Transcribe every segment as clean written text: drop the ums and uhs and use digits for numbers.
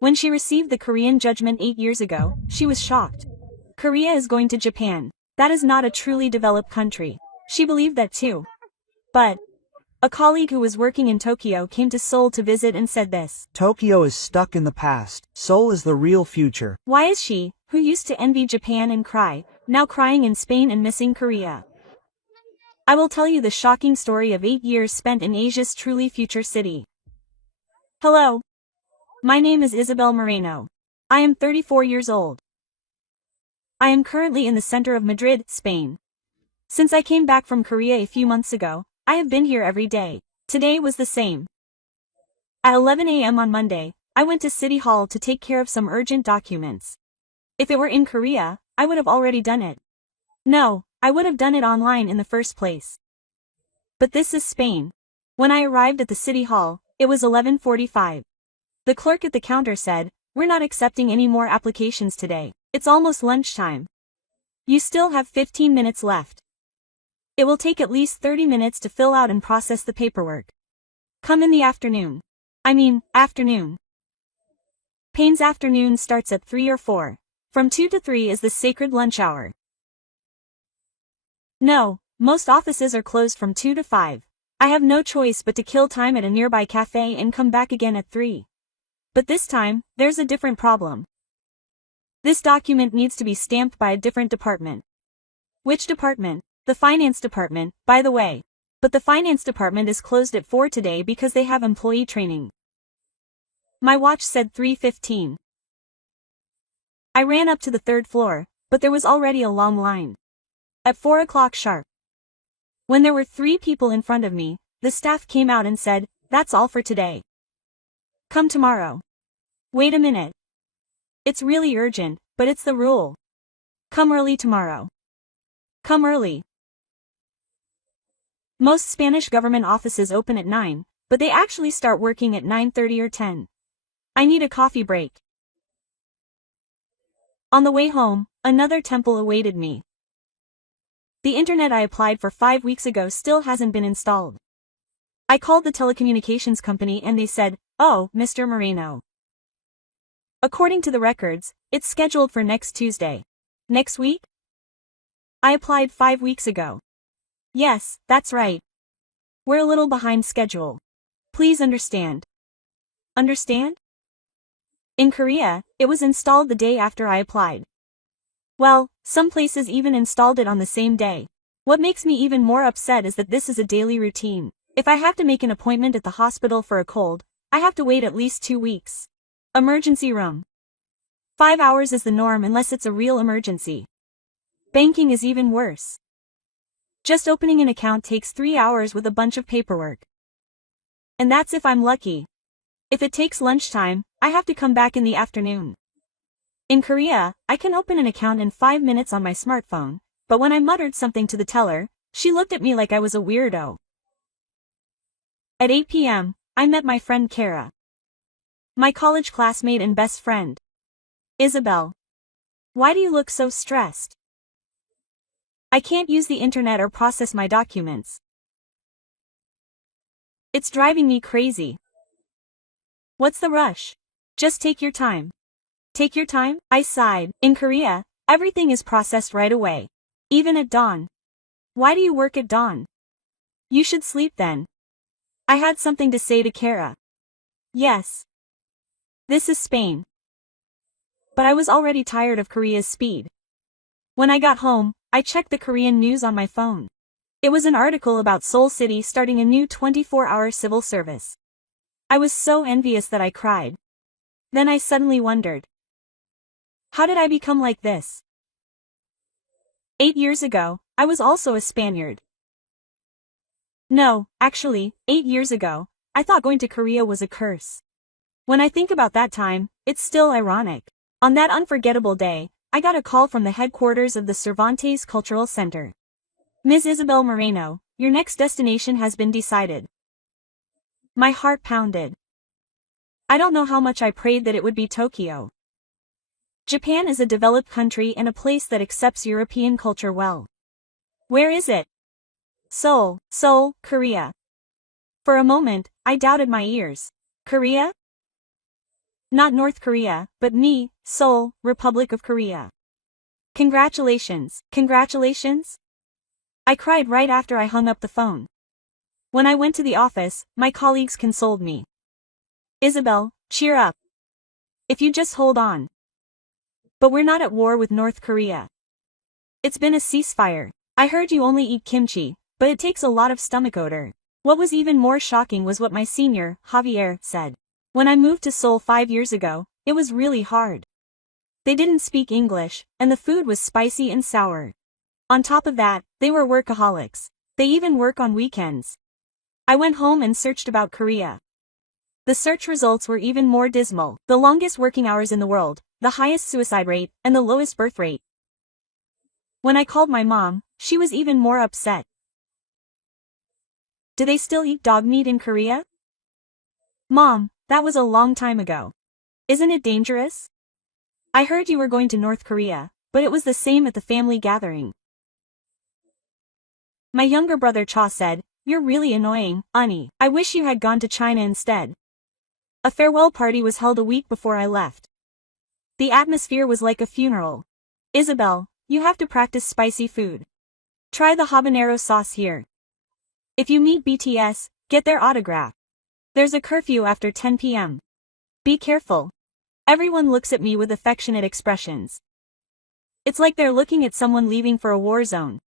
When she received the Korean judgment 8 years ago, she was shocked. Korea is going to Japan. That is not a truly developed country. She believed that too. But a colleague who was working in Tokyo came to Seoul to visit and said this. Tokyo is stuck in the past. Seoul is the real future. Why is she, who used to envy Japan and cry, now crying in Spain and missing Korea? I will tell you the shocking story of 8 years spent in Asia's truly future city. Hello. My name is Isabel Moreno. I am 34 years old. I am currently in the center of Madrid, Spain. Since I came back from Korea a few months ago, I have been here every day. Today was the same. At 11 a.m. on Monday, I went to City Hall to take care of some urgent documents. If it were in Korea, I would have already done it. No, I would have done it online in the first place. But this is Spain. When I arrived at the City Hall, it was 11:45. The clerk at the counter said, "We're not accepting any more applications today. It's almost lunchtime. You still have 15 minutes left. It will take at least 30 minutes to fill out and process the paperwork. Come in the afternoon. Afternoon. Payne's afternoon starts at 3 or 4. From 2 to 3 is the sacred lunch hour. No, most offices are closed from 2 to 5. I have no choice but to kill time at a nearby cafe and come back again at 3. But this time, there's a different problem. This document needs to be stamped by a different department." "Which department?" "The finance department, by the way. But the finance department is closed at 4 today because they have employee training." My watch said 3:15. I ran up to the 3rd floor, but there was already a long line. At 4 o'clock sharp. When there were 3 people in front of me, the staff came out and said, "That's all for today. Come tomorrow." Wait a minute. It's really urgent, but it's the rule. Come early tomorrow. Come early. Most Spanish government offices open at 9, but they actually start working at 9:30 or 10. I need a coffee break. On the way home, another temple awaited me. The internet I applied for 5 weeks ago still hasn't been installed. I called the telecommunications company and they said, "Oh, Mr. Moreno. According to the records, it's scheduled for next Tuesday." Next week? I applied 5 weeks ago. Yes, that's right. We're a little behind schedule. Please understand. Understand? In Korea, it was installed the day after I applied. Well, some places even installed it on the same day. What makes me even more upset is that this is a daily routine. If I have to make an appointment at the hospital for a cold, I have to wait at least 2 weeks. Emergency room. 5 hours is the norm unless it's a real emergency. Banking is even worse. Just opening an account takes 3 hours with a bunch of paperwork. And that's if I'm lucky. If it takes lunchtime, I have to come back in the afternoon. In Korea, I can open an account in 5 minutes on my smartphone, but when I muttered something to the teller, she looked at me like I was a weirdo. At 8 p.m., I met my friend Kara. My college classmate and best friend. "Isabel. Why do you look so stressed?" "I can't use the internet or process my documents. It's driving me crazy." "What's the rush? Just take your time." "Take your time?" I sighed. In Korea, everything is processed right away. Even at dawn. Why do you work at dawn? You should sleep then. I had something to say to Kara. Yes. This is Spain. But I was already tired of Korea's speed. When I got home, I checked the Korean news on my phone. It was an article about Seoul City starting a new 24-hour civil service. I was so envious that I cried. Then I suddenly wondered. How did I become like this? 8 years ago, I was also a Spaniard. No, actually, 8 years ago, I thought going to Korea was a curse. When I think about that time, it's still ironic. On that unforgettable day, I got a call from the headquarters of the Cervantes Cultural Center. Ms. Isabel Moreno, your next destination has been decided. My heart pounded. I don't know how much I prayed that it would be Tokyo. Japan is a developed country and a place that accepts European culture well. Where is it? Seoul, Korea. For a moment, I doubted my ears. Korea? Not North Korea, but me, Seoul, Republic of Korea. Congratulations, congratulations? I cried right after I hung up the phone. When I went to the office, my colleagues consoled me. Isabel, cheer up. If you just hold on. But we're not at war with North Korea. It's been a ceasefire. I heard you only eat kimchi, but it takes a lot of stomach odor. What was even more shocking was what my senior, Javier, said. When I moved to Seoul 5 years ago, it was really hard. They didn't speak English, and the food was spicy and sour. On top of that, they were workaholics. They even work on weekends. I went home and searched about Korea. The search results were even more dismal. The longest working hours in the world, the highest suicide rate, and the lowest birth rate. When I called my mom, she was even more upset. Do they still eat dog meat in Korea? Mom, that was a long time ago. Isn't it dangerous? I heard you were going to North Korea, but it was the same at the family gathering. My younger brother Cha said, "You're really annoying, Ani. I wish you had gone to China instead." A farewell party was held a week before I left. The atmosphere was like a funeral. Isabel, you have to practice spicy food. Try the habanero sauce here. If you meet BTS, get their autograph. There's a curfew after 10 p.m. Be careful. Everyone looks at me with affectionate expressions. It's like they're looking at someone leaving for a war zone.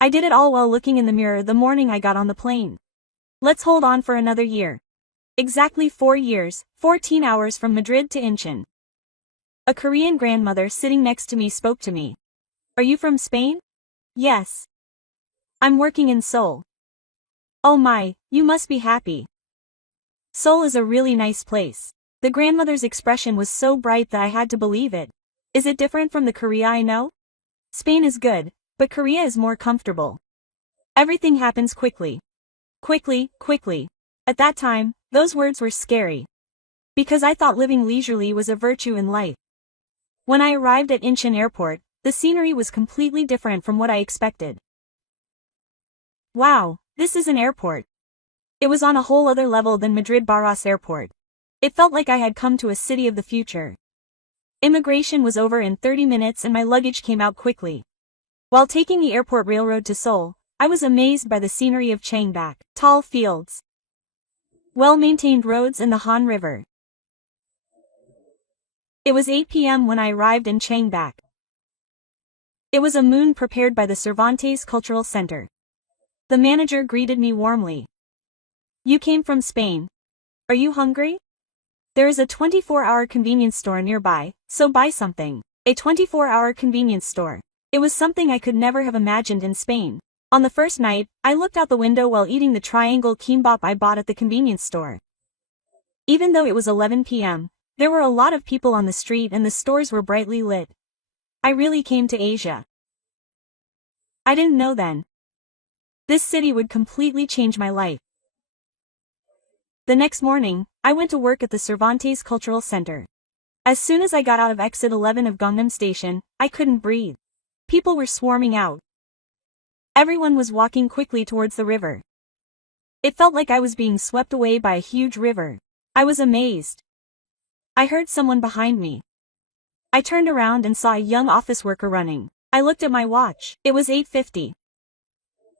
I did it all while looking in the mirror the morning I got on the plane. Let's hold on for another year. Exactly 4 years, 14 hours from Madrid to Incheon. A Korean grandmother sitting next to me spoke to me. Are you from Spain? Yes. I'm working in Seoul. Oh my, you must be happy. Seoul is a really nice place. The grandmother's expression was so bright that I had to believe it. Is it different from the Korea I know? Spain is good, but Korea is more comfortable. Everything happens quickly. Quickly, quickly. At that time, those words were scary. Because I thought living leisurely was a virtue in life. When I arrived at Incheon Airport, the scenery was completely different from what I expected. Wow, this is an airport. It was on a whole other level than Madrid Barras Airport. It felt like I had come to a city of the future. Immigration was over in 30 minutes and my luggage came out quickly. While taking the airport railroad to Seoul, I was amazed by the scenery of Changbak, tall fields, well-maintained roads and the Han River. It was 8 p.m. when I arrived in Changbak. It was a moon prepared by the Cervantes Cultural Center. The manager greeted me warmly. You came from Spain. Are you hungry? There is a 24-hour convenience store nearby, so buy something. A 24-hour convenience store. It was something I could never have imagined in Spain. On the first night, I looked out the window while eating the triangle kimbap I bought at the convenience store. Even though it was 11 p.m., there were a lot of people on the street and the stores were brightly lit. I really came to Asia. I didn't know then. This city would completely change my life. The next morning, I went to work at the Cervantes Cultural Center. As soon as I got out of exit 11 of Gangnam Station, I couldn't breathe. People were swarming out. Everyone was walking quickly towards the river. It felt like I was being swept away by a huge river. I was amazed. I heard someone behind me. I turned around and saw a young office worker running. I looked at my watch. It was 8:50.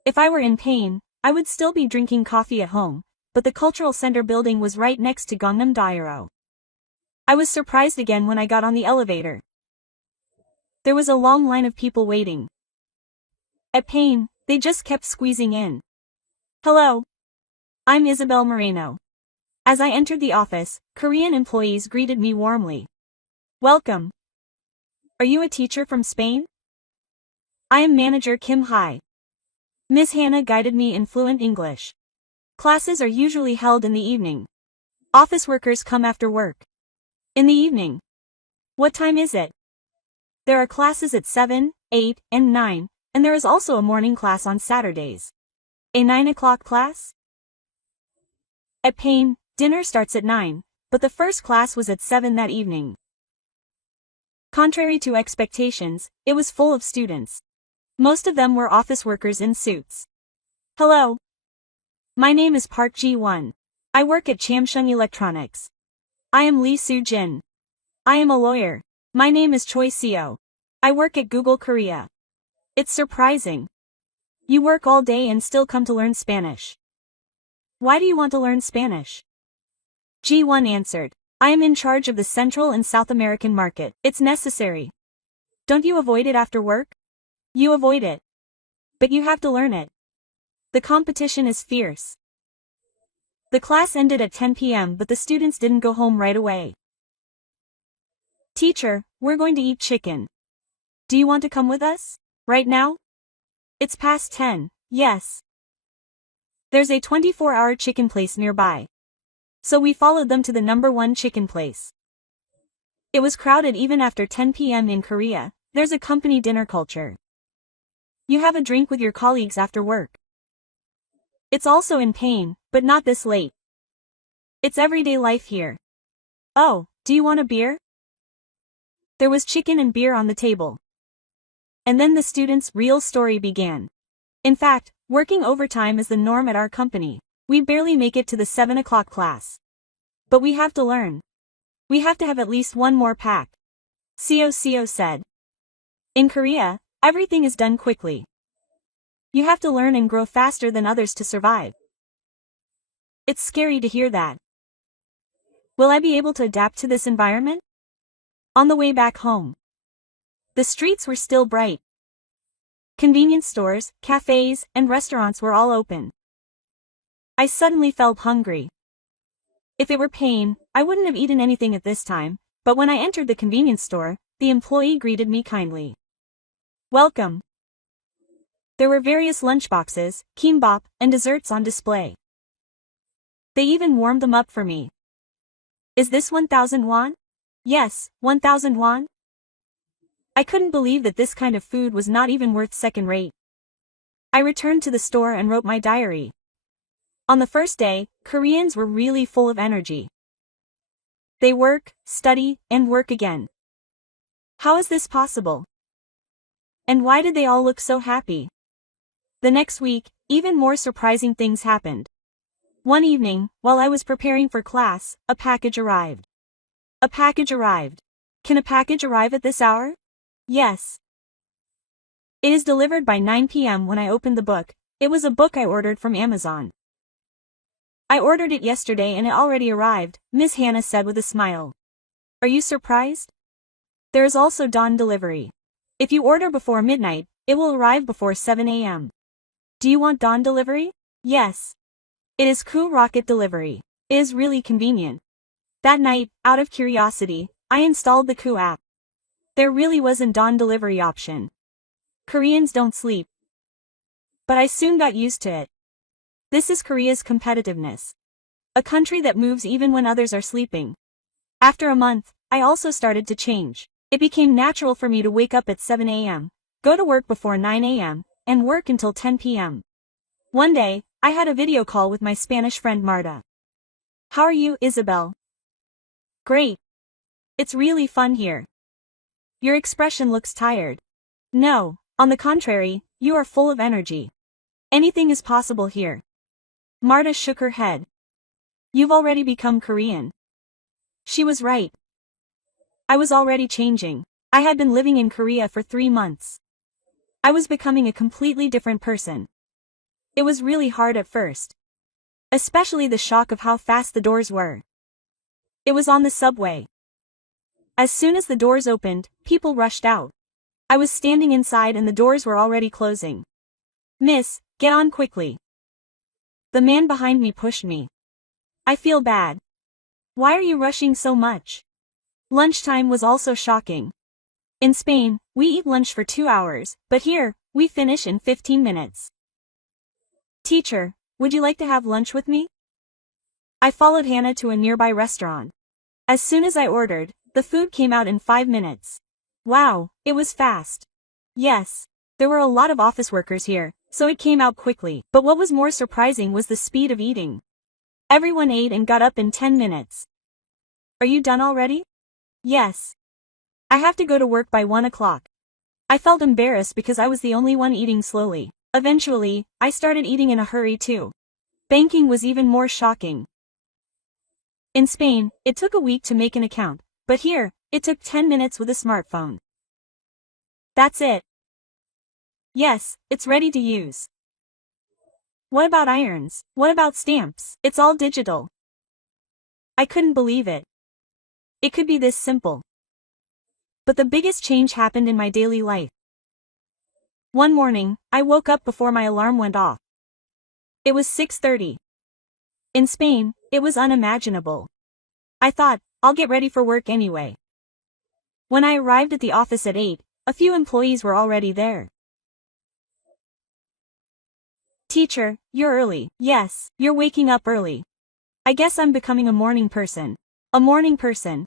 If I were in pain, I would still be drinking coffee at home, but the cultural center building was right next to Gangnam Dairo. I was surprised again when I got on the elevator. There was a long line of people waiting. At pain, they just kept squeezing in. Hello. I'm Isabel Moreno. As I entered the office, Korean employees greeted me warmly. Welcome. Are you a teacher from Spain? I am manager Kim Hai. Miss Hannah guided me in fluent English. Classes are usually held in the evening. Office workers come after work. In the evening. What time is it? There are classes at 7, 8, and 9, and there is also a morning class on Saturdays. A 9 o'clock class? At Payne, dinner starts at 9, but the first class was at 7 that evening. Contrary to expectations, it was full of students. Most of them were office workers in suits. Hello. My name is Park Ji-won. I work at Chamsung Electronics. I am Lee Soo-jin. I am a lawyer. My name is Choi Seo. I work at Google Korea. It's surprising. You work all day and still come to learn Spanish. Why do you want to learn Spanish? Ji-won answered. I am in charge of the Central and South American market. It's necessary. Don't you avoid it after work? You avoid it. But you have to learn it. The competition is fierce. The class ended at 10 p.m. but the students didn't go home right away. Teacher, we're going to eat chicken. Do you want to come with us? Right now? It's past 10, yes. There's a 24-hour chicken place nearby. So we followed them to the #1 chicken place. It was crowded even after 10 p.m. in Korea. There's a company dinner culture. You have a drink with your colleagues after work. It's also in pain, but not this late. It's everyday life here. Oh, do you want a beer? There was chicken and beer on the table. And then the students' real story began. In fact, working overtime is the norm at our company. We barely make it to the 7 o'clock class. But we have to learn. We have to have at least one more pack. Seo said. In Korea, everything is done quickly. You have to learn and grow faster than others to survive. It's scary to hear that. Will I be able to adapt to this environment? On the way back home, the streets were still bright. Convenience stores, cafes, and restaurants were all open. I suddenly felt hungry. If it were pain, I wouldn't have eaten anything at this time, but when I entered the convenience store, the employee greeted me kindly. Welcome. There were various lunchboxes, kimbap, and desserts on display. They even warmed them up for me. Is this 1,000 won? Yes, 1,000 won. I couldn't believe that this kind of food was not even worth second rate. I returned to the store and wrote my diary. On the first day, Koreans were really full of energy. They work, study, and work again. How is this possible? And why did they all look so happy? The next week, even more surprising things happened. One evening, while I was preparing for class, a package arrived. A package arrived. Can a package arrive at this hour? Yes. It is delivered by 9 p.m. When I opened the book, it was a book I ordered from Amazon. I ordered it yesterday and it already arrived, Miss Hannah said with a smile. Are you surprised? There is also dawn delivery. If you order before midnight, it will arrive before 7 a.m. Do you want dawn delivery? Yes. It is Koo Rocket delivery. It is really convenient. That night, out of curiosity, I installed the Koo app. There really wasn't dawn delivery option. Koreans don't sleep. But I soon got used to it. This is Korea's competitiveness. A country that moves even when others are sleeping. After a month, I also started to change. It became natural for me to wake up at 7 a.m., go to work before 9 a.m., and work until 10 p.m. One day, I had a video call with my Spanish friend Marta. How are you, Isabel? Great. It's really fun here. Your expression looks tired. No, on the contrary, you are full of energy. Anything is possible here. Marta shook her head. You've already become Korean. She was right. I was already changing. I had been living in Korea for 3 months. I was becoming a completely different person. It was really hard at first. Especially the shock of how fast the doors were. It was on the subway. As soon as the doors opened, people rushed out. I was standing inside and the doors were already closing. Miss, get on quickly. The man behind me pushed me. I feel bad. Why are you rushing so much? Lunchtime was also shocking. In Spain, we eat lunch for 2 hours, but here, we finish in 15 minutes. Teacher, would you like to have lunch with me? I followed Hannah to a nearby restaurant. As soon as I ordered, the food came out in 5 minutes. Wow, it was fast. Yes, there were a lot of office workers here, so it came out quickly. But what was more surprising was the speed of eating. Everyone ate and got up in 10 minutes. Are you done already? Yes. I have to go to work by 1 o'clock. I felt embarrassed because I was the only one eating slowly. Eventually, I started eating in a hurry too. Banking was even more shocking. In Spain, it took a week to make an account, but here, it took 10 minutes with a smartphone. That's it. Yes, it's ready to use. What about irons? What about stamps? It's all digital. I couldn't believe it. It could be this simple. But the biggest change happened in my daily life. One morning, I woke up before my alarm went off. It was 6:30. In Spain, it was unimaginable. I thought, I'll get ready for work anyway. When I arrived at the office at 8, a few employees were already there. Teacher, you're early. Yes, you're waking up early. I guess I'm becoming a morning person. A morning person.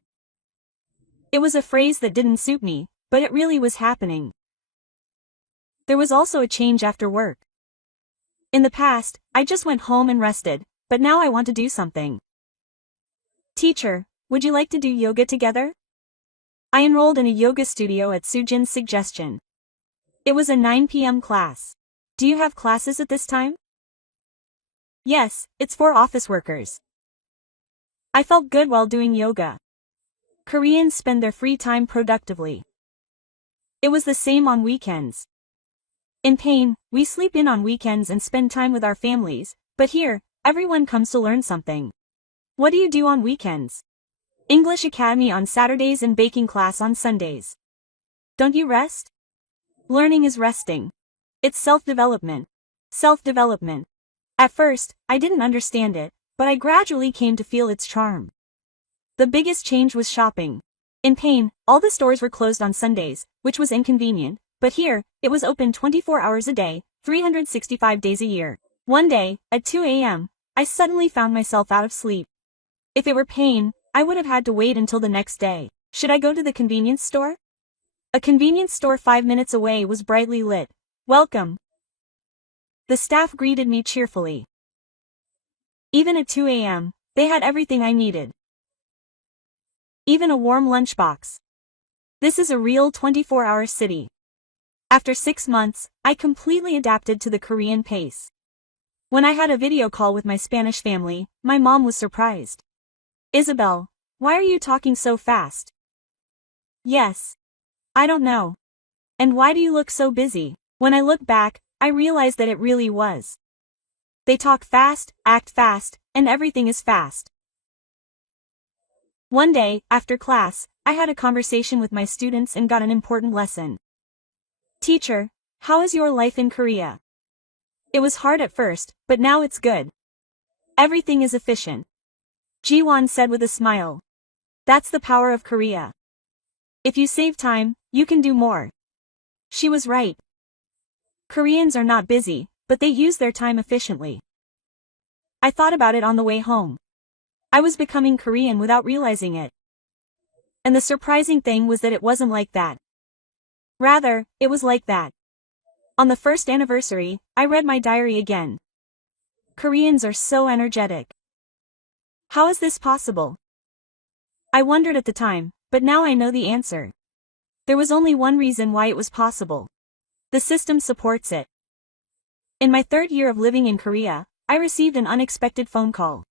It was a phrase that didn't suit me, but it really was happening. There was also a change after work. In the past, I just went home and rested, but now I want to do something. Teacher, would you like to do yoga together? I enrolled in a yoga studio at Sujin's suggestion. It was a 9 p.m. class. Do you have classes at this time? Yes, it's for office workers. I felt good while doing yoga. Koreans spend their free time productively. It was the same on weekends. In Spain, we sleep in on weekends and spend time with our families, but here, everyone comes to learn something. What do you do on weekends? English Academy on Saturdays and baking class on Sundays. Don't you rest? Learning is resting. It's self-development. Self-development. At first, I didn't understand it, but I gradually came to feel its charm. The biggest change was shopping. In Spain, all the stores were closed on Sundays, which was inconvenient, but here, it was open 24 hours a day, 365 days a year. One day, at 2 a.m., I suddenly found myself out of sleep. If it were Spain, I would have had to wait until the next day. Should I go to the convenience store? A convenience store 5 minutes away was brightly lit. Welcome. The staff greeted me cheerfully. Even at 2 a.m., they had everything I needed. Even a warm lunchbox. This is a real 24-hour city. After 6 months, I completely adapted to the Korean pace. When I had a video call with my Spanish family, my mom was surprised. Isabel, why are you talking so fast? Yes. I don't know. And why do you look so busy? When I look back, I realized that it really was. They talk fast, act fast, and everything is fast. One day, after class, I had a conversation with my students and got an important lesson. Teacher, how is your life in Korea? It was hard at first, but now it's good. Everything is efficient. Jiwon said with a smile. That's the power of Korea. If you save time, you can do more. She was right. Koreans are not busy, but they use their time efficiently. I thought about it on the way home. I was becoming Korean without realizing it. And the surprising thing was that it wasn't like that. Rather, it was like that. On the first anniversary, I read my diary again. Koreans are so energetic. How is this possible? I wondered at the time, but now I know the answer. There was only one reason why it was possible. The system supports it. In my 3rd year of living in Korea, I received an unexpected phone call.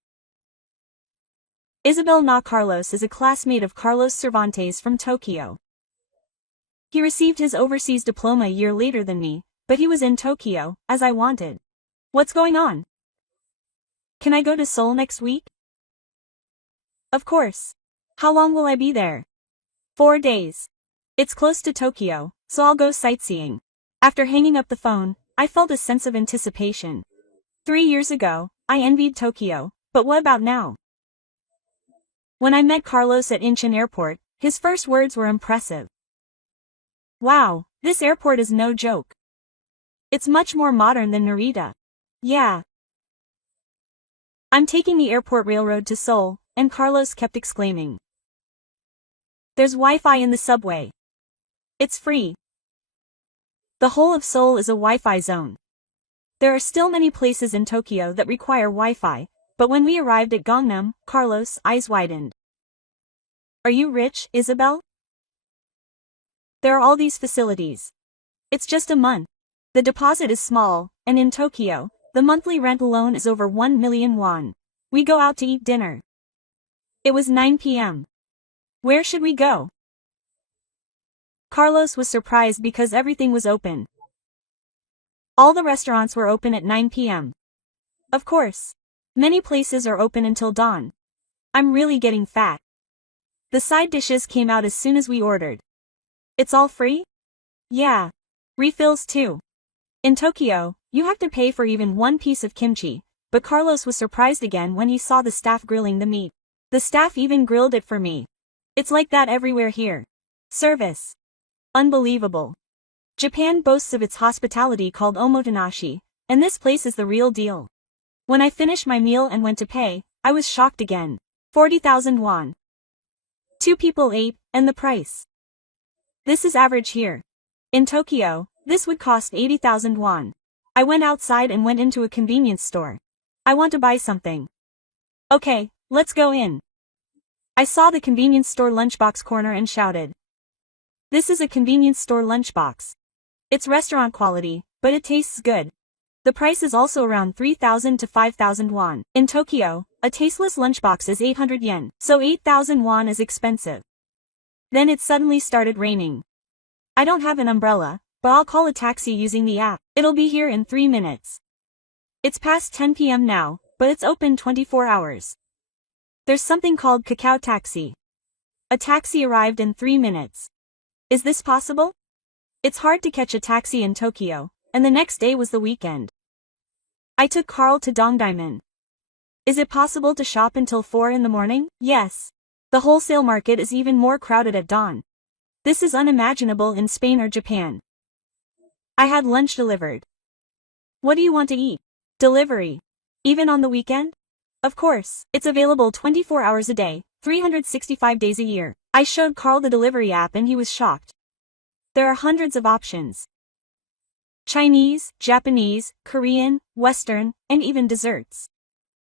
Isabel Na Carlos is a classmate of Carlos Cervantes from Tokyo. He received his overseas diploma a year later than me, but he was in Tokyo, as I wanted. What's going on? Can I go to Seoul next week? Of course. How long will I be there? 4 days. It's close to Tokyo, so I'll go sightseeing. After hanging up the phone, I felt a sense of anticipation. 3 years ago, I envied Tokyo, but what about now? When I met Carlos at Incheon Airport, his first words were impressive. Wow, this airport is no joke. It's much more modern than Narita. Yeah. I'm taking the airport railroad to Seoul, and Carlos kept exclaiming. There's Wi-Fi in the subway. It's free. The whole of Seoul is a Wi-Fi zone. There are still many places in Tokyo that require Wi-Fi, but when we arrived at Gangnam, Carlos' eyes widened. Are you rich, Isabel? There are all these facilities. It's just a month. The deposit is small, and in Tokyo, the monthly rent alone is over 1 million won. We go out to eat dinner. It was 9 p.m. Where should we go? Carlos was surprised because everything was open. All the restaurants were open at 9 p.m. Of course. Many places are open until dawn. I'm really getting fat. The side dishes came out as soon as we ordered. It's all free? Yeah. Refills too. In Tokyo, you have to pay for even one piece of kimchi, but Carlos was surprised again when he saw the staff grilling the meat. The staff even grilled it for me. It's like that everywhere here. Service. Unbelievable. Japan boasts of its hospitality called omotenashi, and this place is the real deal. When I finished my meal and went to pay, I was shocked again. 40,000 won. 2 people ate, and the price. This is average here. In Tokyo, this would cost 80,000 won. I went outside and went into a convenience store. I want to buy something. Okay, let's go in. I saw the convenience store lunchbox corner and shouted. This is a convenience store lunchbox. It's restaurant quality, but it tastes good. The price is also around 3,000 to 5,000 won. In Tokyo, a tasteless lunchbox is 800 yen, so 8,000 won is expensive. Then it suddenly started raining. I don't have an umbrella, but I'll call a taxi using the app. It'll be here in 3 minutes. It's past 10 p.m. now, but it's open 24 hours. There's something called Kakao Taxi. A taxi arrived in 3 minutes. Is this possible? It's hard to catch a taxi in Tokyo, and the next day was the weekend. I took Carl to Dongdaemun. Is it possible to shop until 4 in the morning? Yes. The wholesale market is even more crowded at dawn. This is unimaginable in Spain or Japan. I had lunch delivered. What do you want to eat? Delivery. Even on the weekend? Of course, it's available 24 hours a day, 365 days a year. I showed Carl the delivery app and he was shocked. There are hundreds of options. Chinese, Japanese, Korean, Western, and even desserts.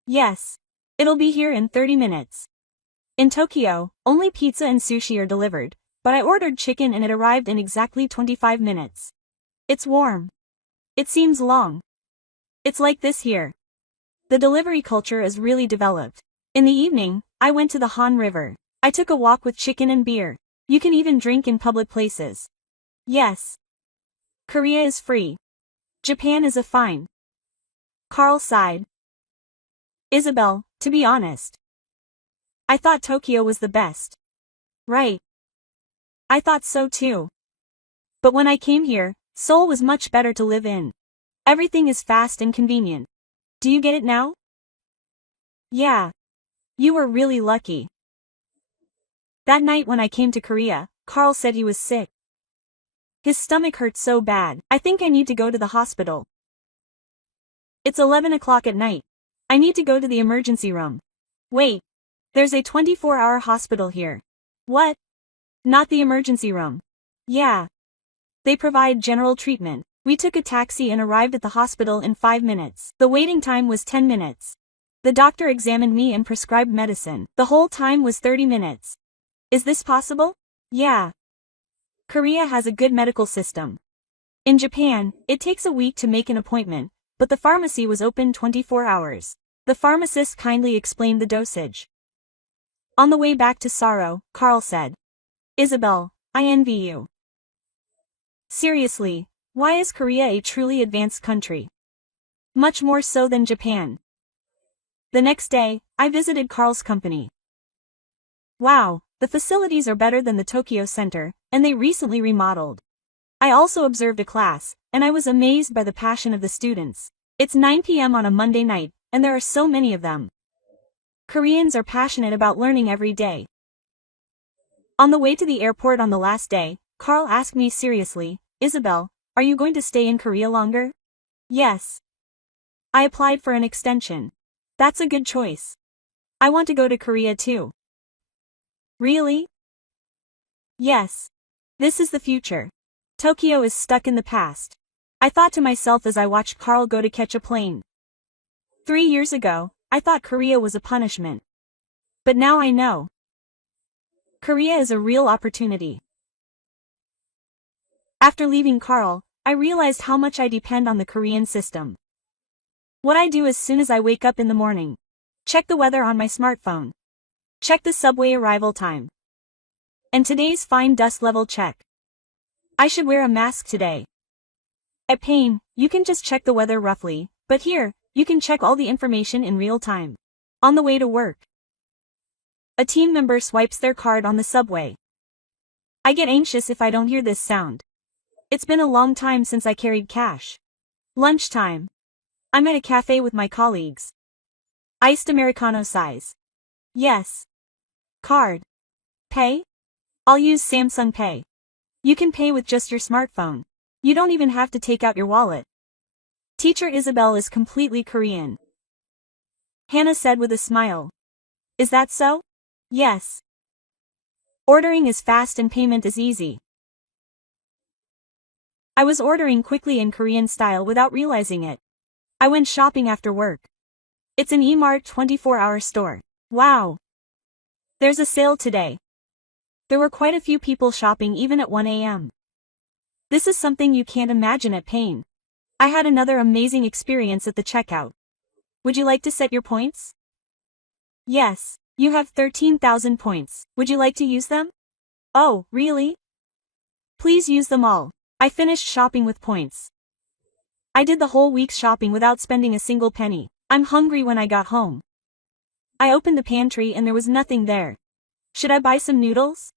Yes. It'll be here in 30 minutes. In Tokyo, only pizza and sushi are delivered, but I ordered chicken and it arrived in exactly 25 minutes. It's warm. It seems long. It's like this here. The delivery culture is really developed. In the evening, I went to the Han River. I took a walk with chicken and beer. You can even drink in public places. Yes. Korea is free. Japan is a fine. Carl sighed. Isabel, to be honest. I thought Tokyo was the best. Right. I thought so too. But when I came here, Seoul was much better to live in. Everything is fast and convenient. Do you get it now? Yeah. You were really lucky. That night when I came to Korea, Carl said he was sick. His stomach hurt so bad, I think I need to go to the hospital. It's 11 o'clock at night. I need to go to the emergency room. Wait. There's a 24-hour hospital here. What? Not the emergency room. Yeah. They provide general treatment. We took a taxi and arrived at the hospital in 5 minutes. The waiting time was 10 minutes. The doctor examined me and prescribed medicine. The whole time was 30 minutes. Is this possible? Yeah. Korea has a good medical system. In Japan, it takes a week to make an appointment, but the pharmacy was open 24 hours. The pharmacist kindly explained the dosage. On the way back to Saro, Carl said, Isabel, I envy you. Seriously, why is Korea a truly advanced country? Much more so than Japan. The next day, I visited Carl's company. Wow, the facilities are better than the Tokyo Center, and they recently remodeled. I also observed a class, and I was amazed by the passion of the students. It's 9 p.m. on a Monday night, and there are so many of them. Koreans are passionate about learning every day. On the way to the airport on the last day, Carl asked me seriously, Isabel, are you going to stay in Korea longer? Yes. I applied for an extension. That's a good choice. I want to go to Korea too. Really? Yes. This is the future. Tokyo is stuck in the past. I thought to myself as I watched Carl go to catch a plane. 3 years ago, I thought Korea was a punishment. But now I know. Korea is a real opportunity. After leaving Carl, I realized how much I depend on the Korean system. What I do as soon as I wake up in the morning. Check the weather on my smartphone. Check the subway arrival time. And today's fine dust level check. I should wear a mask today. At Pain, you can just check the weather roughly, but here, you can check all the information in real time. On the way to work. A team member swipes their card on the subway. I get anxious if I don't hear this sound. It's been a long time since I carried cash. Lunchtime. I'm at a cafe with my colleagues. Iced Americano size. Yes. Card. Pay? I'll use Samsung Pay. You can pay with just your smartphone. You don't even have to take out your wallet. Teacher Isabel is completely Korean. Hannah said with a smile. Is that so? Yes. Ordering is fast and payment is easy. I was ordering quickly in Korean style without realizing it. I went shopping after work. It's an E-Mart 24-hour store. Wow. There's a sale today. There were quite a few people shopping even at 1 a.m. This is something you can't imagine at Pain. I had another amazing experience at the checkout. Would you like to set your points? Yes, you have 13,000 points. Would you like to use them? Oh, really? Please use them all. I finished shopping with points. I did the whole week's shopping without spending a single penny. I'm hungry when I got home. I opened the pantry and there was nothing there. Should I buy some noodles?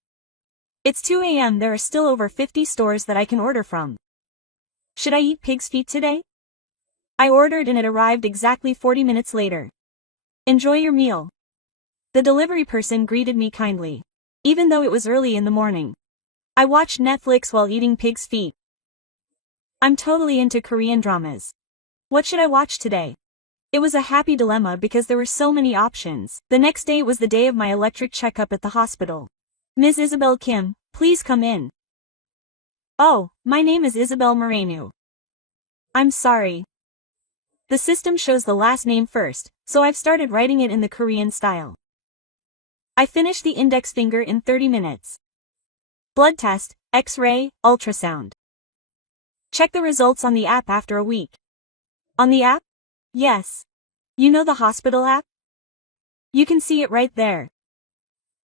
It's 2 a.m. There are still over 50 stores that I can order from. Should I eat pig's feet today? I ordered and it arrived exactly 40 minutes later. Enjoy your meal. The delivery person greeted me kindly. Even though it was early in the morning. I watched Netflix while eating pig's feet. I'm totally into Korean dramas. What should I watch today? It was a happy dilemma because there were so many options. The next day was the day of my electric checkup at the hospital. Ms. Isabel Kim, please come in. Oh, my name is Isabel Moreno. I'm sorry. The system shows the last name first, so I've started writing it in the Korean style. I finished the index finger in 30 minutes. Blood test, X-ray, ultrasound. Check the results on the app after a week. On the app? Yes. You know the hospital app? You can see it right there.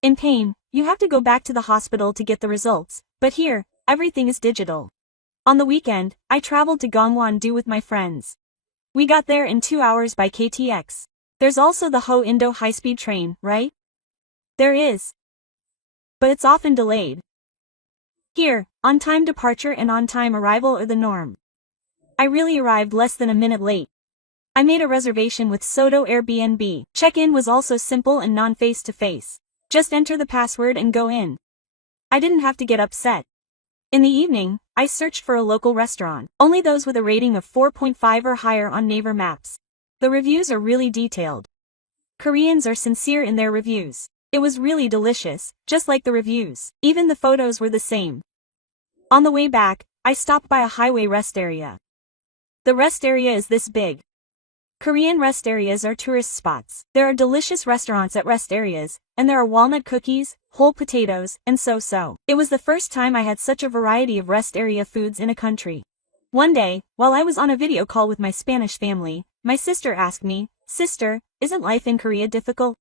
In Pain, you have to go back to the hospital to get the results, but here, everything is digital. On the weekend, I traveled to Gangwon-do with my friends. We got there in 2 hours by KTX. There's also the Ho-Indo high-speed train, right? There is. But it's often delayed. Here, on-time departure and on-time arrival are the norm. I really arrived less than a minute late. I made a reservation with Soto Airbnb. Check-in was also simple and non-face-to-face. Just enter the password and go in. I didn't have to get upset. In the evening, I searched for a local restaurant, only those with a rating of 4.5 or higher on Naver Maps. The reviews are really detailed. Koreans are sincere in their reviews. It was really delicious, just like the reviews. Even the photos were the same. On the way back, I stopped by a highway rest area. The rest area is this big. Korean rest areas are tourist spots. There are delicious restaurants at rest areas, and there are walnut cookies, whole potatoes, and so-so. It was the first time I had such a variety of rest area foods in a country. One day, while I was on a video call with my Spanish family, my sister asked me, "Sister, isn't life in Korea difficult?"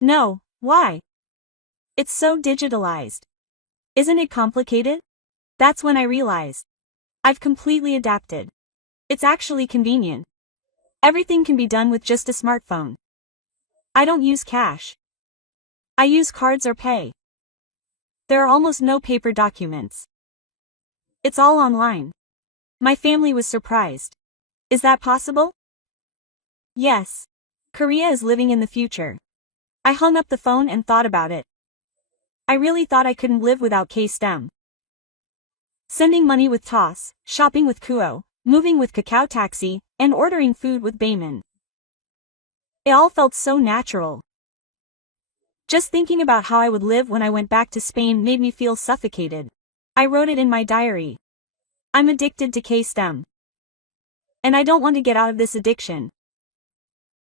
No, why? It's so digitalized. Isn't it complicated? That's when I realized. I've completely adapted. It's actually convenient. Everything can be done with just a smartphone. I don't use cash. I use cards or pay. There are almost no paper documents. It's all online. My family was surprised. Is that possible? Yes. Korea is living in the future. I hung up the phone and thought about it. I really thought I couldn't live without K-STEM. Sending money with Toss, shopping with Kuo, moving with Kakao Taxi, and ordering food with Bayman. It all felt so natural. Just thinking about how I would live when I went back to Spain made me feel suffocated. I wrote it in my diary. I'm addicted to K-STEM. And I don't want to get out of this addiction.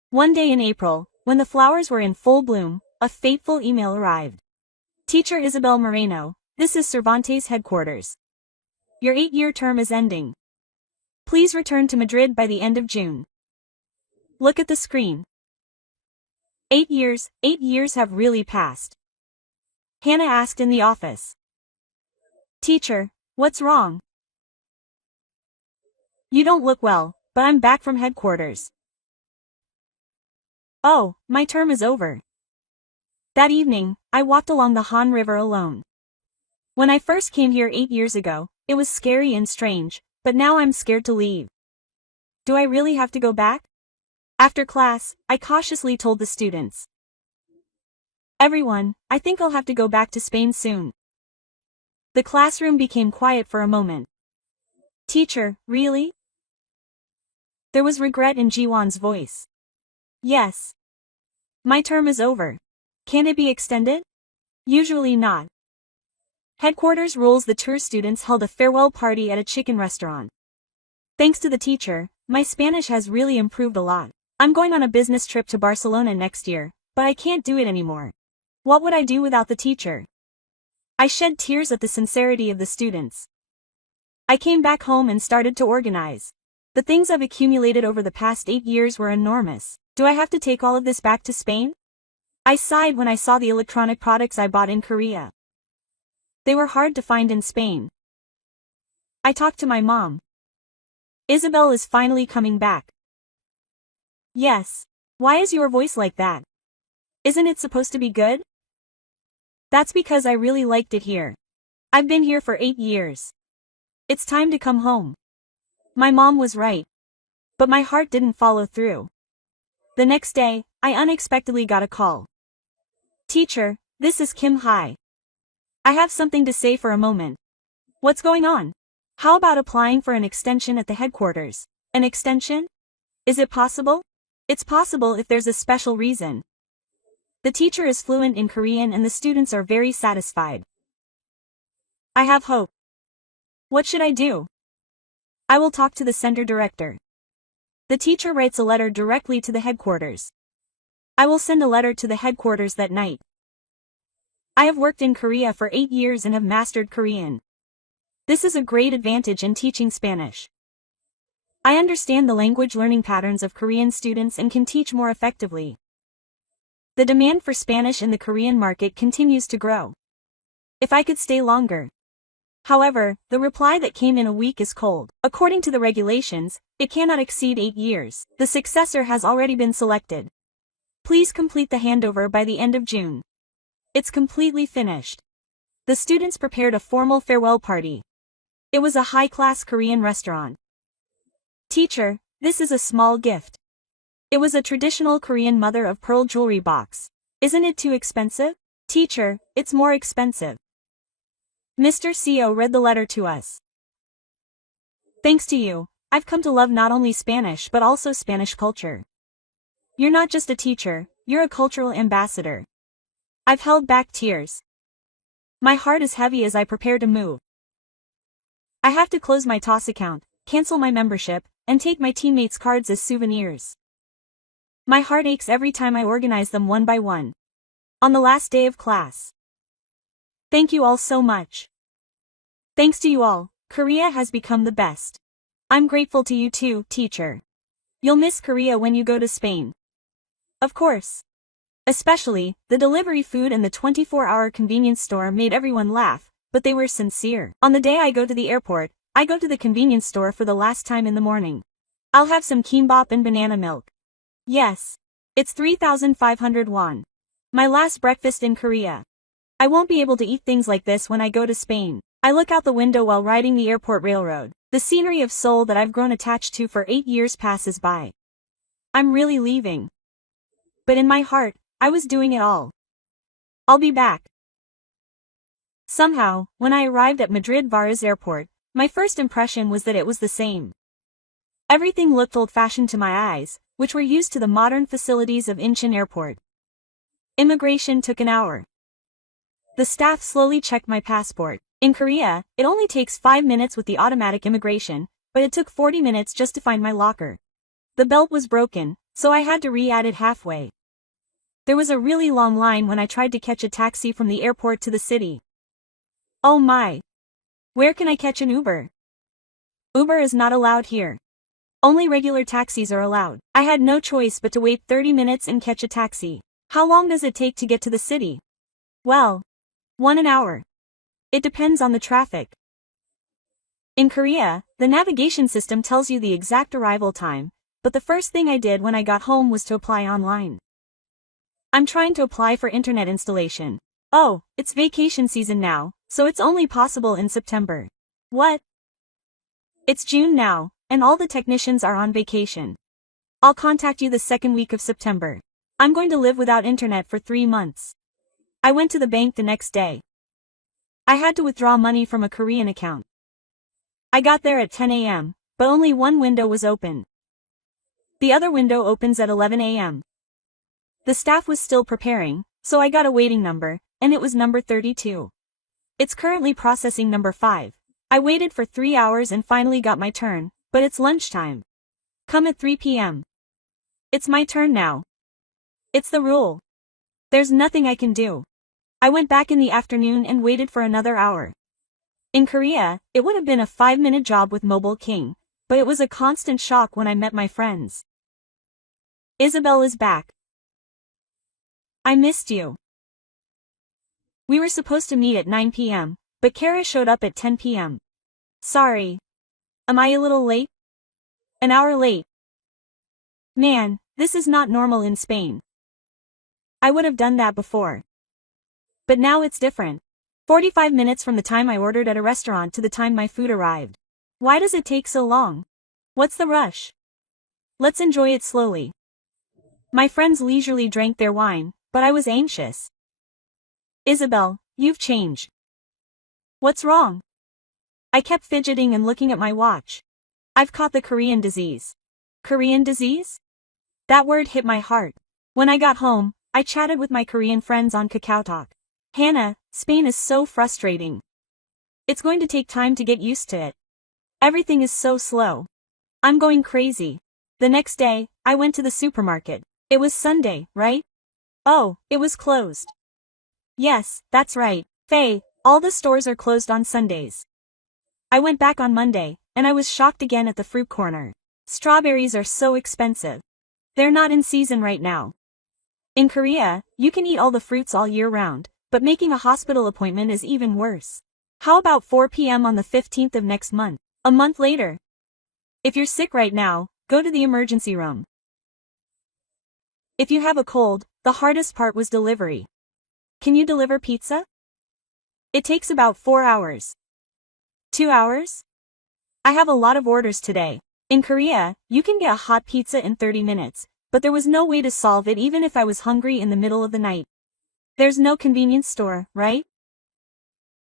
One day in April, when the flowers were in full bloom, a fateful email arrived. Teacher Isabel Moreno, this is Cervantes headquarters. Your 8-year term is ending. Please return to Madrid by the end of June. Look at the screen. 8 years have really passed. Hannah asked in the office. Teacher, what's wrong? You don't look well, but I'm back from headquarters. Oh, my term is over. That evening, I walked along the Han River alone. When I first came here 8 years ago, it was scary and strange, but now I'm scared to leave. Do I really have to go back? After class, I cautiously told the students. Everyone, I think I'll have to go back to Spain soon. The classroom became quiet for a moment. Teacher, really? There was regret in Jiwon's voice. Yes. My term is over. Can it be extended? Usually not. Headquarters rules the tour students held a farewell party at a chicken restaurant. Thanks to the teacher, my Spanish has really improved a lot. I'm going on a business trip to Barcelona next year, but I can't do it anymore. What would I do without the teacher? I shed tears at the sincerity of the students. I came back home and started to organize. The things I've accumulated over the past 8 years were enormous. Do I have to take all of this back to Spain? I sighed when I saw the electronic products I bought in Korea. They were hard to find in Spain. I talked to my mom. Isabel is finally coming back. Yes. Why is your voice like that? Isn't it supposed to be good? That's because I really liked it here. I've been here for 8 years. It's time to come home. My mom was right. But my heart didn't follow through. The next day, I unexpectedly got a call. Teacher, this is Kim Hai. I have something to say for a moment. What's going on? How about applying for an extension at the headquarters? An extension? Is it possible? It's possible if there's a special reason. The teacher is fluent in Korean and the students are very satisfied. I have hope. What should I do? I will talk to the center director. The teacher writes a letter directly to the headquarters. I will send a letter to the headquarters that night. I have worked in Korea for 8 years and have mastered Korean. This is a great advantage in teaching Spanish. I understand the language learning patterns of Korean students and can teach more effectively. The demand for Spanish in the Korean market continues to grow. If I could stay longer. However, the reply that came in a week is cold. According to the regulations, it cannot exceed 8 years. The successor has already been selected. Please complete the handover by the end of June. It's completely finished. The students prepared a formal farewell party. It was a high-class Korean restaurant. Teacher, this is a small gift. It was a traditional Korean mother-of-pearl jewelry box. Isn't it too expensive? Teacher, it's more expensive. Mr. CEO read the letter to us. Thanks to you, I've come to love not only Spanish but also Spanish culture. You're not just a teacher, you're a cultural ambassador. I've held back tears. My heart is heavy as I prepare to move. I have to close my TOS account, cancel my membership, and take my teammates' cards as souvenirs. My heart aches every time I organize them one by one. On the last day of class. Thank you all so much. Thanks to you all, Korea has become the best. I'm grateful to you too, teacher. You'll miss Korea when you go to Spain. Of course. Especially, the delivery food and the 24-hour convenience store made everyone laugh, but they were sincere. On the day I go to the airport, I go to the convenience store for the last time in the morning. I'll have some kimbap and banana milk. Yes. It's 3,500 won. My last breakfast in Korea. I won't be able to eat things like this when I go to Spain. I look out the window while riding the airport railroad. The scenery of Seoul that I've grown attached to for 8 years passes by. I'm really leaving. But in my heart, I was doing it all. I'll be back. Somehow, when I arrived at Madrid Varas Airport, my first impression was that it was the same. Everything looked old-fashioned to my eyes, which were used to the modern facilities of Incheon Airport. Immigration took an hour. The staff slowly checked my passport. In Korea, it only takes 5 minutes with the automatic immigration, but it took 40 minutes just to find my locker. The belt was broken, so I had to re-add it halfway. There was a really long line when I tried to catch a taxi from the airport to the city. Oh my! Where can I catch an Uber? Uber is not allowed here. Only regular taxis are allowed. I had no choice but to wait 30 minutes and catch a taxi. How long does it take to get to the city? Well, 1 hour. It depends on the traffic. In Korea, the navigation system tells you the exact arrival time, but the first thing I did when I got home was to apply online. I'm trying to apply for internet installation. Oh, it's vacation season now, so it's only possible in September. What? It's June now, and all the technicians are on vacation. I'll contact you the second week of September. I'm going to live without internet for 3 months. I went to the bank the next day. I had to withdraw money from a Korean account. I got there at 10 a.m., but only one window was open. The other window opens at 11 a.m. The staff was still preparing, so I got a waiting number, and it was number 32. It's currently processing number 5. I waited for 3 hours and finally got my turn, but it's lunchtime. Come at 3 p.m. It's my turn now. It's the rule. There's nothing I can do. I went back in the afternoon and waited for another hour. In Korea, it would have been a 5-minute job with Mobile King, but it was a constant shock when I met my friends. Isabel is back. I missed you. We were supposed to meet at 9 p.m., but Kara showed up at 10 p.m. Sorry. Am I a little late? An hour late. Man, this is not normal in Spain. I would have done that before. But now it's different. 45 minutes from the time I ordered at a restaurant to the time my food arrived. Why does it take so long? What's the rush? Let's enjoy it slowly. My friends leisurely drank their wine, but I was anxious. Isabel, you've changed. What's wrong? I kept fidgeting and looking at my watch. I've caught the Korean disease. Korean disease? That word hit my heart. When I got home, I chatted with my Korean friends on KakaoTalk. Hannah, Spain is so frustrating. It's going to take time to get used to it. Everything is so slow. I'm going crazy. The next day, I went to the supermarket. It was Sunday, right? Oh, it was closed. Yes, that's right. Faye, all the stores are closed on Sundays. I went back on Monday, and I was shocked again at the fruit corner. Strawberries are so expensive. They're not in season right now. In Korea, you can eat all the fruits all year round, but making a hospital appointment is even worse. How about 4 p.m. on the 15th of next month? A month later. If you're sick right now, go to the emergency room. If you have a cold, the hardest part was delivery. Can you deliver pizza? It takes about 4 hours. 2 hours? I have a lot of orders today. In Korea, you can get a hot pizza in 30 minutes, but there was no way to solve it even if I was hungry in the middle of the night. There's no convenience store, right?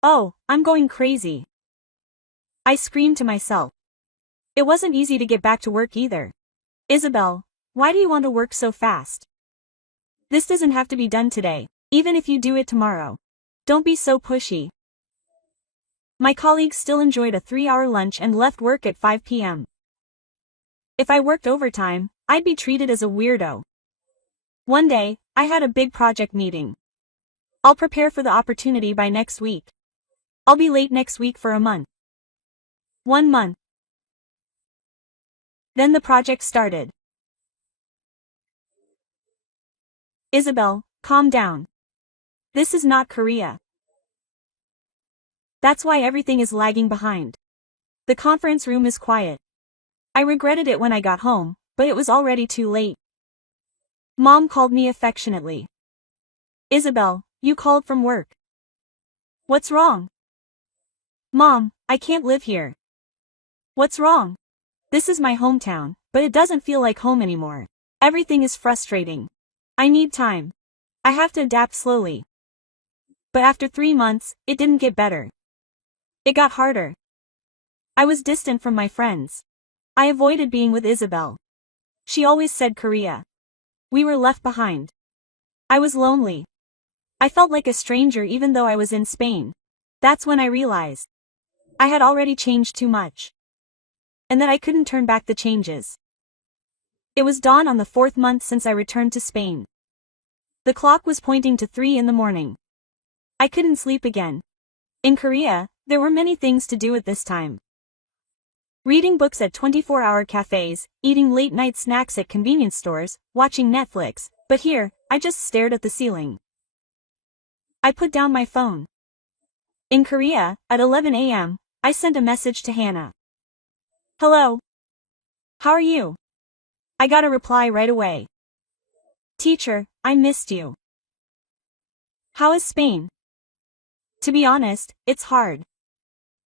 Oh, I'm going crazy. I screamed to myself. It wasn't easy to get back to work either. Isabel, why do you want to work so fast? This doesn't have to be done today, even if you do it tomorrow. Don't be so pushy. My colleagues still enjoyed a 3-hour lunch and left work at 5 p.m. If I worked overtime, I'd be treated as a weirdo. One day, I had a big project meeting. I'll prepare for the opportunity by next week. I'll be late next week for a month. 1 month. Then the project started. Isabel, calm down. This is not Korea. That's why everything is lagging behind. The conference room is quiet. I regretted it when I got home, but it was already too late. Mom called me affectionately. Isabel, you called from work. What's wrong? Mom, I can't live here. What's wrong? This is my hometown, but it doesn't feel like home anymore. Everything is frustrating. I need time. I have to adapt slowly. But after 3 months, it didn't get better. It got harder. I was distant from my friends. I avoided being with Isabel. She always said Korea. We were left behind. I was lonely. I felt like a stranger even though I was in Spain. That's when I realized I had already changed too much. And that I couldn't turn back the changes. It was dawn on the 4th month since I returned to Spain. The clock was pointing to 3 in the morning. I couldn't sleep again. In Korea, there were many things to do at this time. Reading books at 24-hour cafes, eating late-night snacks at convenience stores, watching Netflix, But here, I just stared at the ceiling. I put down my phone. In Korea, at 11 a.m., I sent a message to Hannah. Hello. How are you? I got a reply right away. Teacher, I missed you. How is Spain? To be honest, it's hard.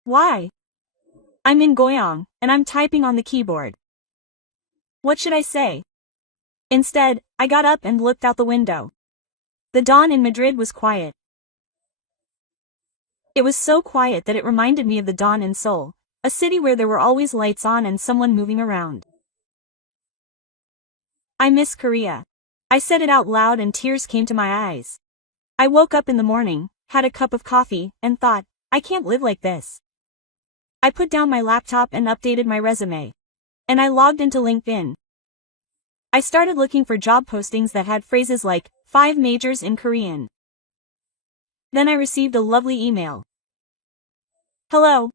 Why? I'm in Goyang, and I'm typing on the keyboard. What should I say? Instead, I got up and looked out the window. The dawn in Madrid was quiet. It was so quiet that it reminded me of the dawn in Seoul, a city where there were always lights on and someone moving around. I miss Korea. I said it out loud and tears came to my eyes. I woke up in the morning, had a cup of coffee, and thought, I can't live like this. I put down my laptop and updated my resume. And I logged into LinkedIn. I started looking for job postings that had phrases like, 5 majors in Korean. Then I received a lovely email. Hello.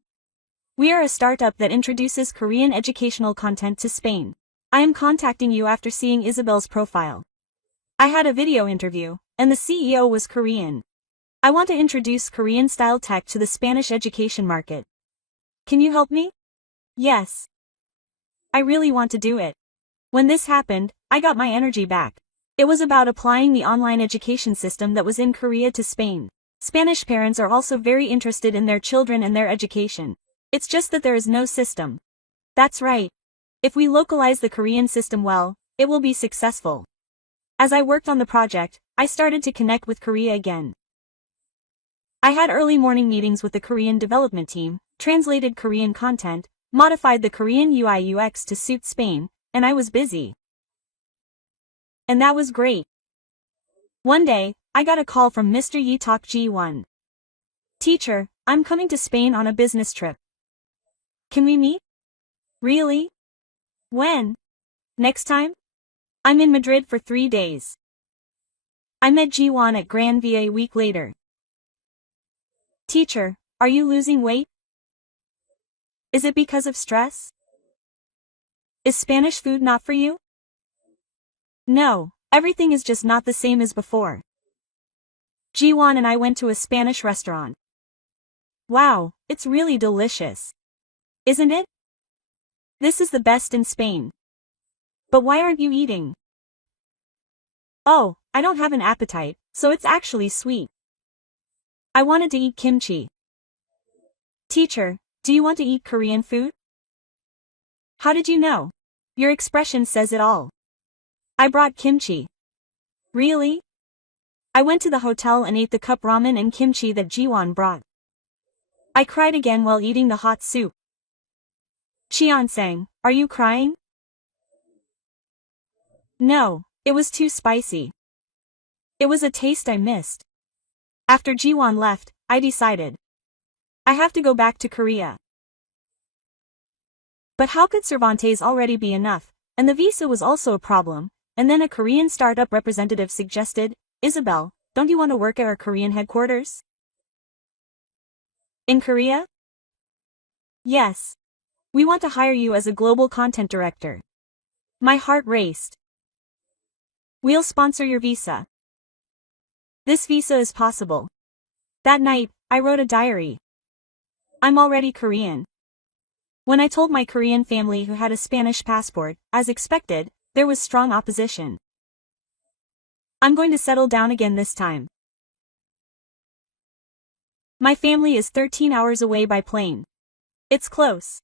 We are a startup that introduces Korean educational content to Spain. I am contacting you after seeing Isabel's profile. I had a video interview, and the CEO was Korean. I want to introduce Korean-style tech to the Spanish education market. Can you help me? Yes. I really want to do it. When this happened, I got my energy back. It was about applying the online education system that was in Korea to Spain. Spanish parents are also very interested in their children and their education. It's just that there is no system. That's right. If we localize the Korean system well, it will be successful. As I worked on the project, I started to connect with Korea again. I had early morning meetings with the Korean development team, translated Korean content, modified the Korean UI UX to suit Spain, and I was busy. And that was great. One day, I got a call from Mr. Yi Tak Ji-won. Teacher, I'm coming to Spain on a business trip. Can we meet? Really? When? Next time? I'm in Madrid for 3 days. I met Ji-won at Gran Via a week later. Teacher, are you losing weight? Is it because of stress? Is Spanish food not for you? No, everything is just not the same as before. Ji-won and I went to a Spanish restaurant. Wow, it's really delicious. Isn't it? This is the best in Spain. But why aren't you eating? Oh, I don't have an appetite, so it's actually sweet. I wanted to eat kimchi. Teacher, do you want to eat Korean food? How did you know? Your expression says it all. I brought kimchi. Really? I went to the hotel and ate the cup ramen and kimchi that Ji-won brought. I cried again while eating the hot soup. Cheon-sang, are you crying? No, it was too spicy. It was a taste I missed. After Ji-won left, I decided. I have to go back to Korea. But how could Cervantes already be enough, and the visa was also a problem, and then a Korean startup representative suggested, Isabel, don't you want to work at our Korean headquarters? In Korea? Yes. We want to hire you as a global content director. My heart raced. We'll sponsor your visa. This visa is possible. That night, I wrote a diary. I'm already Korean. When I told my Korean family who had a Spanish passport, as expected, there was strong opposition. I'm going to settle down again this time. My family is 13 hours away by plane. It's close.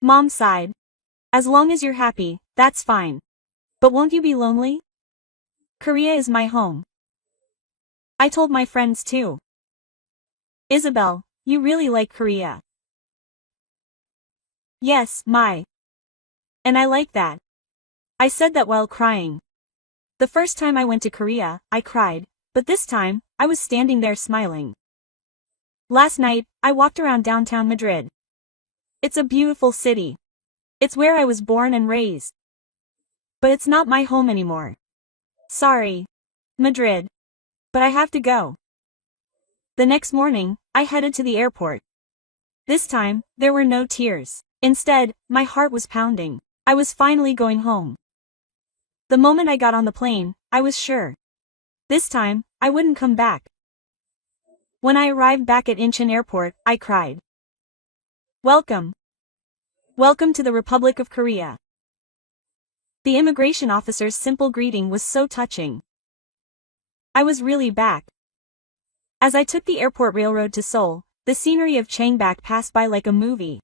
Mom sighed. As long as you're happy, that's fine. But won't you be lonely? Korea is my home. I told my friends too. Isabel, you really like Korea. Yes, and I like that. I said that while crying. The first time I went to Korea, I cried, but this time, I was standing there smiling. Last night, I walked around downtown Madrid. It's a beautiful city. It's where I was born and raised. But it's not my home anymore. Sorry, Madrid. But I have to go. The next morning, I headed to the airport. This time, there were no tears. Instead, my heart was pounding. I was finally going home. The moment I got on the plane, I was sure. This time, I wouldn't come back. When I arrived back at Incheon Airport, I cried. Welcome. Welcome to the Republic of Korea. The immigration officer's simple greeting was so touching. I was really back. As I took the airport railroad to Seoul, the scenery of Changbak passed by like a movie.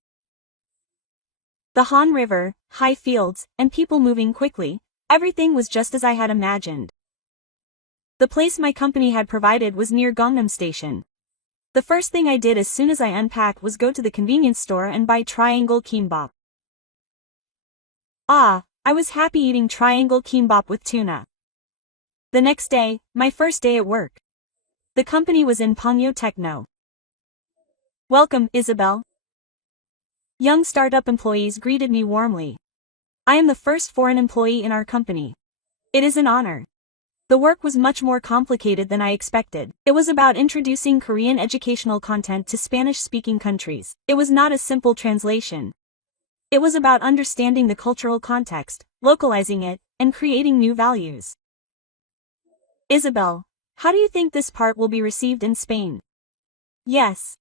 The Han River, high fields, and people moving quickly, everything was just as I had imagined. The place my company had provided was near Gangnam Station. The first thing I did as soon as I unpacked was go to the convenience store and buy triangle kimbap. Ah, I was happy eating triangle kimbap with tuna. The next day, my first day at work. The company was in Pangyo Techno. Welcome, Isabel. Young startup employees greeted me warmly. I am the first foreign employee in our company. It is an honor. The work was much more complicated than I expected. It was about introducing Korean educational content to Spanish-speaking countries. It was not a simple translation. It was about understanding the cultural context, localizing it, and creating new values. Isabel, how do you think this part will be received in Spain? Yes.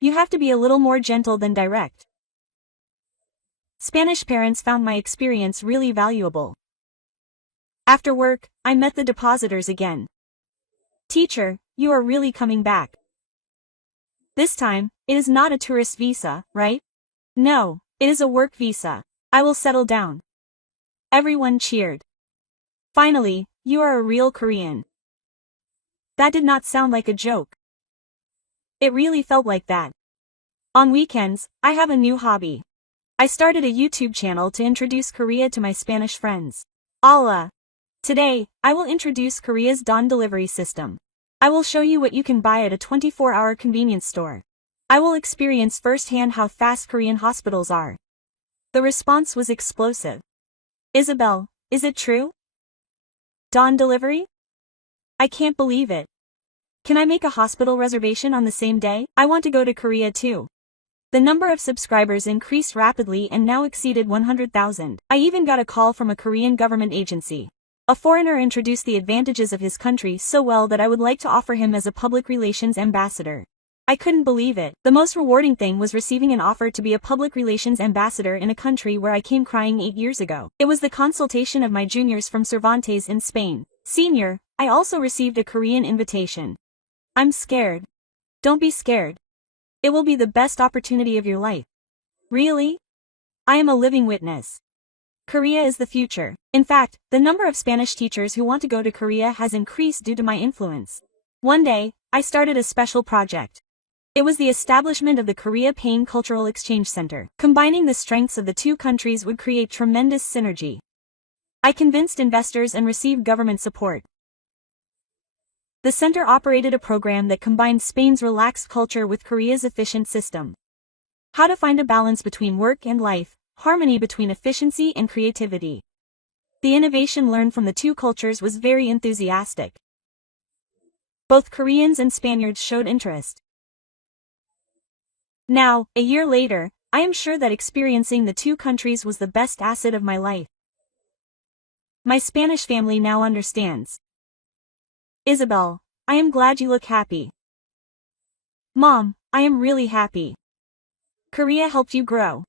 You have to be a little more gentle than direct. Spanish parents found my experience really valuable. After work, I met the depositors again. Teacher, you are really coming back. This time, it is not a tourist visa, right? No, it is a work visa. I will settle down. Everyone cheered. Finally, you are a real Korean. That did not sound like a joke. It really felt like that. On weekends, I have a new hobby. I started a YouTube channel to introduce Korea to my Spanish friends. Hola. Today, I will introduce Korea's Dawn delivery system. I will show you what you can buy at a 24-hour convenience store. I will experience firsthand how fast Korean hospitals are. The response was explosive. Isabel, is it true? Dawn delivery? I can't believe it. Can I make a hospital reservation on the same day? I want to go to Korea too. The number of subscribers increased rapidly and now exceeded 100,000. I even got a call from a Korean government agency. A foreigner introduced the advantages of his country so well that I would like to offer him as a public relations ambassador. I couldn't believe it. The most rewarding thing was receiving an offer to be a public relations ambassador in a country where I came crying 8 years ago. It was the consultation of my juniors from Cervantes in Spain. Senior, I also received a Korean invitation. I'm scared. Don't be scared. It will be the best opportunity of your life. Really? I am a living witness. Korea is the future. In fact, the number of Spanish teachers who want to go to Korea has increased due to my influence. One day, I started a special project. It was the establishment of the Korea Pain Cultural Exchange Center. Combining the strengths of the two countries would create tremendous synergy. I convinced investors and received government support. The center operated a program that combined Spain's relaxed culture with Korea's efficient system. How to find a balance between work and life, harmony between efficiency and creativity. The innovation learned from the two cultures was very enthusiastic. Both Koreans and Spaniards showed interest. Now, a year later, I am sure that experiencing the two countries was the best asset of my life. My Spanish family now understands. Isabel, I am glad you look happy. Mom, I am really happy. Korea helped you grow.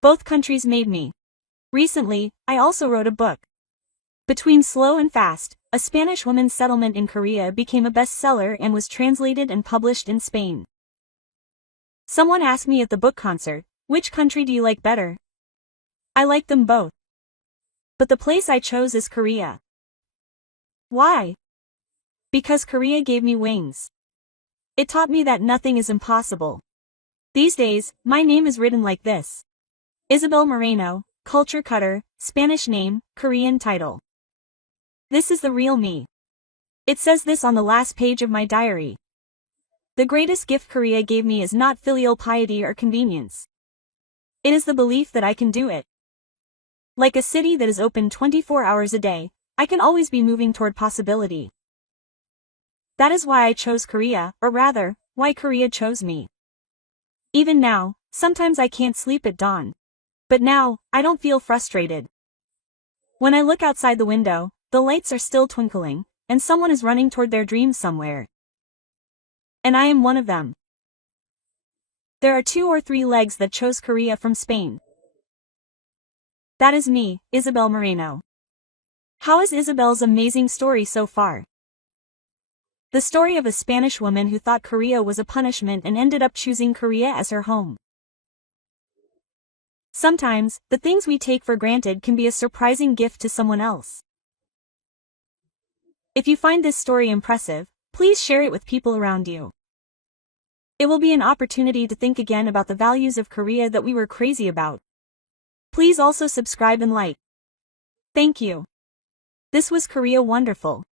Both countries made me. Recently, I also wrote a book. Between Slow and Fast, a Spanish woman's settlement in Korea became a bestseller and was translated and published in Spain. Someone asked me at the book concert, which country do you like better? I like them both. But the place I chose is Korea. Why? Because Korea gave me wings. It taught me that nothing is impossible. These days, my name is written like this. Isabel Moreno, culture cutter, Spanish name, Korean title. This is the real me. It says this on the last page of my diary. The greatest gift Korea gave me is not filial piety or convenience. It is the belief that I can do it. Like a city that is open 24 hours a day, I can always be moving toward possibility. That is why I chose Korea, or rather, why Korea chose me. Even now, sometimes I can't sleep at dawn. But now, I don't feel frustrated. When I look outside the window, the lights are still twinkling, and someone is running toward their dreams somewhere. And I am one of them. There are 2 or 3 legs that chose Korea from Spain. That is me, Isabel Moreno. How is Isabel's amazing story so far? The story of a Spanish woman who thought Korea was a punishment and ended up choosing Korea as her home. Sometimes, the things we take for granted can be a surprising gift to someone else. If you find this story impressive, please share it with people around you. It will be an opportunity to think again about the values of Korea that we were crazy about. Please also subscribe and like. Thank you. This was Korea Wonderful.